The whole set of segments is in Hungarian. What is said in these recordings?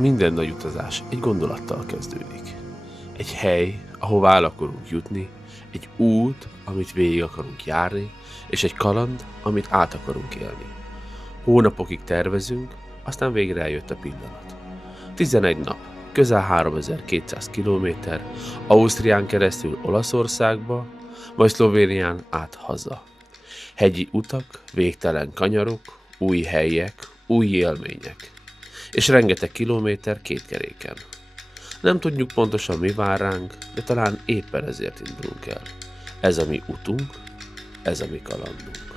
Minden nagy utazás egy gondolattal kezdődik. Egy hely, ahová el akarunk jutni, egy út, amit végig akarunk járni, és egy kaland, amit át akarunk élni. Hónapokig tervezünk, aztán végre eljött a pillanat. 11 nap, közel 3200 kilométer, Ausztrián keresztül Olaszországba, majd Szlovénián át haza. Hegyi utak, végtelen kanyarok, új helyek, új élmények. És rengeteg kilométer kétkeréken. Nem tudjuk pontosan, mi vár ránk, de talán éppen ezért indulunk el. Ez a mi utunk, ez a mi kalandunk.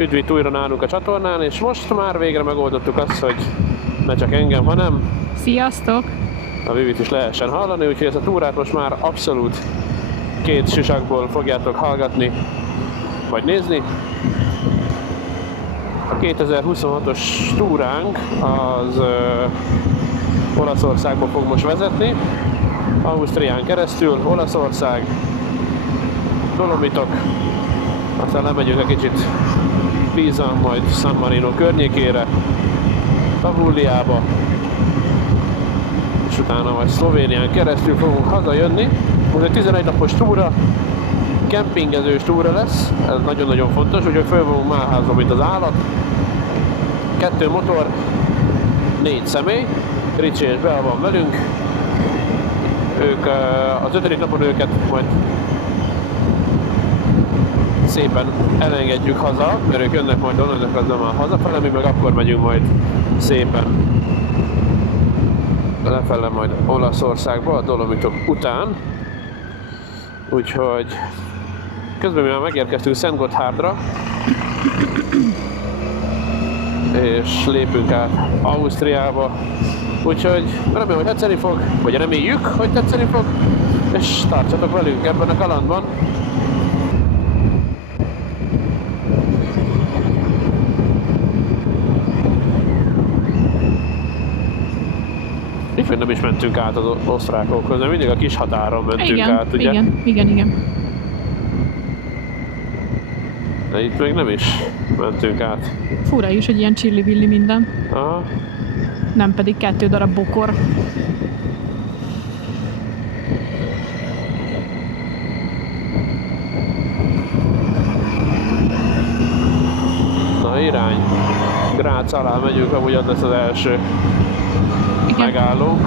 Üdv itt újra nálunk a csatornán, és most már végre megoldottuk azt, hogy ne csak engem, hanem sziasztok! a Vivit is lehessen hallani, úgyhogy ezt a túrát most már abszolút két sisakból fogjátok hallgatni, vagy nézni. A 2026-os túránk az Olaszországba fog most vezetni, Ausztrián keresztül, Olaszország, Dolomitok, aztán lemegyünk egy kicsit Pisa, majd San Marino környékére, Tavulliába, és utána majd Szlovénián keresztül fogunk hazajönni. Most egy 11 napos túra, kempingezős túra lesz, ez nagyon-nagyon fontos, úgyhogy föl fogunk Málházba, mint az állat. 2 motor, 4 személy, Ricsi és Bea van velünk. Ők az 5. napon őket majd szépen elengedjük haza, mert ők jönnek majd onnan, az nem áll hazafele, mi meg akkor megyünk majd szépen lefele majd Olaszországba a Dolomitok után. Úgyhogy közben mi már megérkeztünk Szentgotthárdra, és lépünk át Ausztriába. Úgyhogy remélem, hogy tetszeni fog, vagy reméljük, hogy tetszeni fog, és tartsatok velünk ebben a kalandban. Így nem is mentünk át az osztrákokhoz, de mindig a kis határon mentünk át, ugye? Igen. De itt még nem is mentünk át. Fura is, hogy ilyen csilli-villi minden. Aha. Nem pedig 2 darab bokor. Na irány, Sánc alá megyünk, amúgy az lesz az első Igen. megállónk.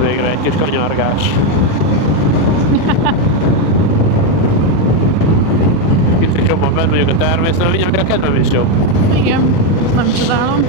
Végre egy kis kanyargás. Kicsit jobban benne vagyok a természetben, mindjárt a kedvem is jobb. Igen, nem csodálom.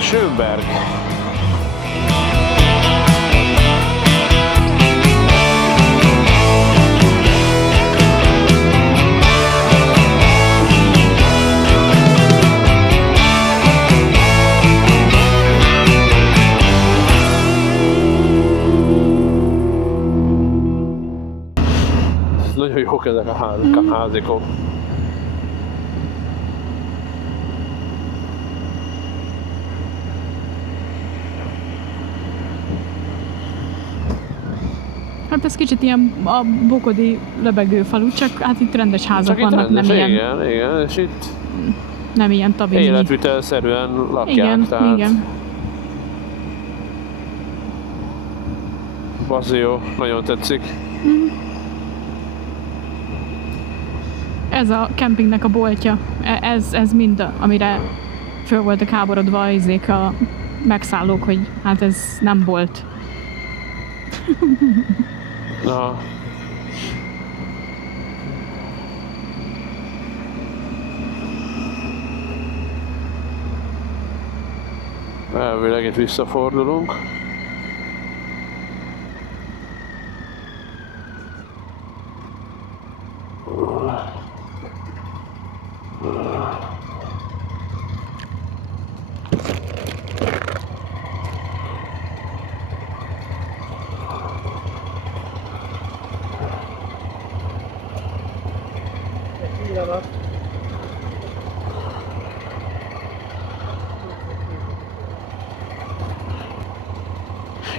Schönberg. Nagyon jók ezek a házikok. Hát ez kicsit ilyen a Bokodi lebegő falu, csak hát itt rendes házak Csak itt vannak, rendes, nem ilyen, igen, és itt nem ilyen tabini. életvitelszerűen lakják, Igen, tehát igen. bazi jó, nagyon tetszik. Ez a kempingnek a boltja. Ez mind, amire föl voltak háborodva a megszállók, hogy hát ez nem bolt. Na. Elvileg itt visszafordulunk.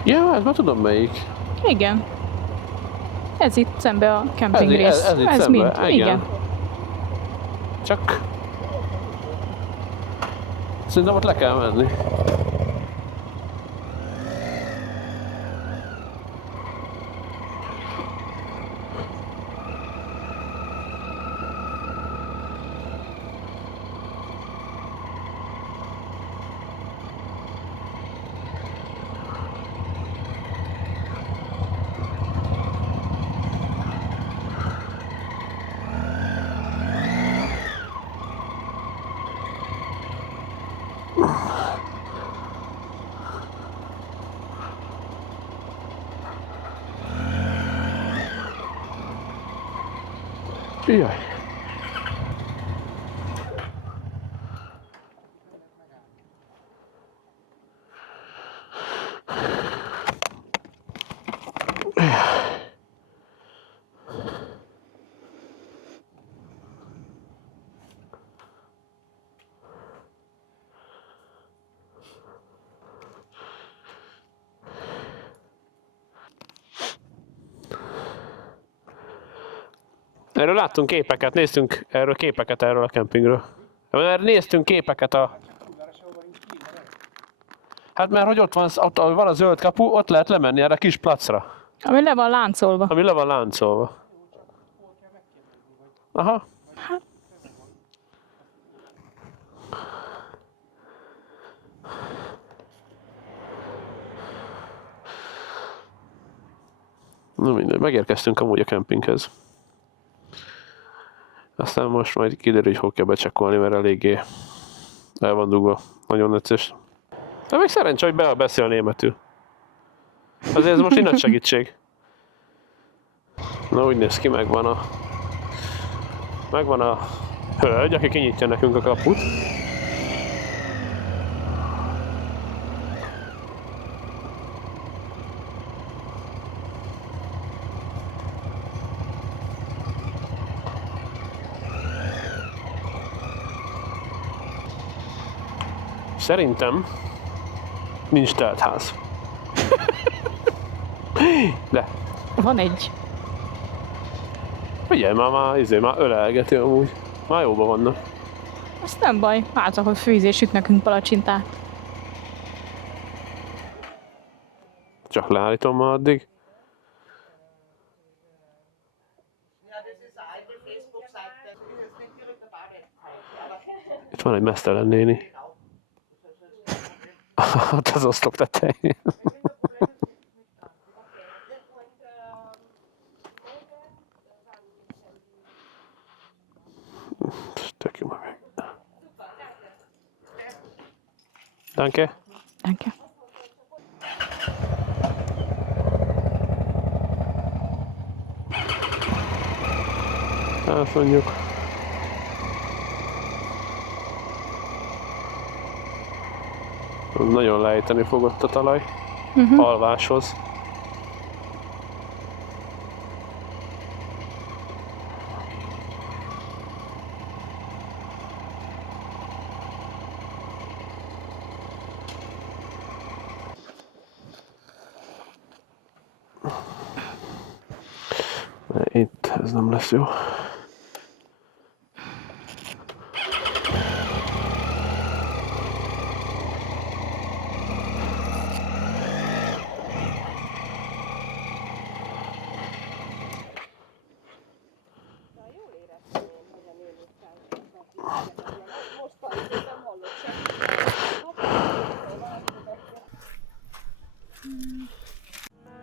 Ja, ez már tudom melyik. Igen. Ez itt szembe a kemping rész. Ez itt ez szembe, mind. Igen. Csak... Szerintem ott le kell menni. Jaj. Erről láttunk képeket, néztünk erről képeket erről a kempingről. Mert néztünk képeket a... Hát mert hogy ott van a zöld kapu, ott lehet lemenni erre a kis placra. Ami le van láncolva. Ami le van láncolva. Aha. Na mindegy, megérkeztünk amúgy a kempinghez. Aztán most majd kiderül, hogy hol kell becsekkolni, mert eléggé el van dugva. Nagyon necces. De még szerencsé, hogy beszél németül. Azért ez most egy nagy segítség. Na úgy néz ki, megvan a hölgy, aki kinyitja nekünk a kaput. Szerintem nincs teltház. De. Van egy. Figyelj, már ölelgeti amúgy. Már jóban vannak. Az nem baj, hát ahol főzésük nekünk palacsintát. Csak leállítom ma addig. Itt van egy mesztelen néni. Hát az oszlop tetején. Tök jó meg. Danke. Danke. Hát mondjuk. Nagyon lejteni fogott a talaj. Alváshoz. Itt ez nem lesz jó.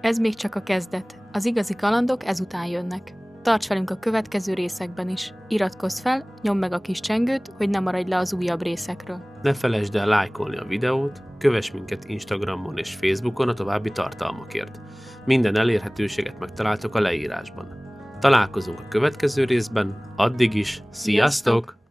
Ez még csak a kezdet. Az igazi kalandok ezután jönnek. Tarts velünk a következő részekben is. Iratkozz fel, nyomd meg a kis csengőt, hogy ne maradj le az újabb részekről. Ne felejtsd el lájkolni a videót, kövess minket Instagramon és Facebookon a további tartalmakért. Minden elérhetőséget megtaláltok a leírásban. Találkozunk a következő részben, addig is, sziasztok!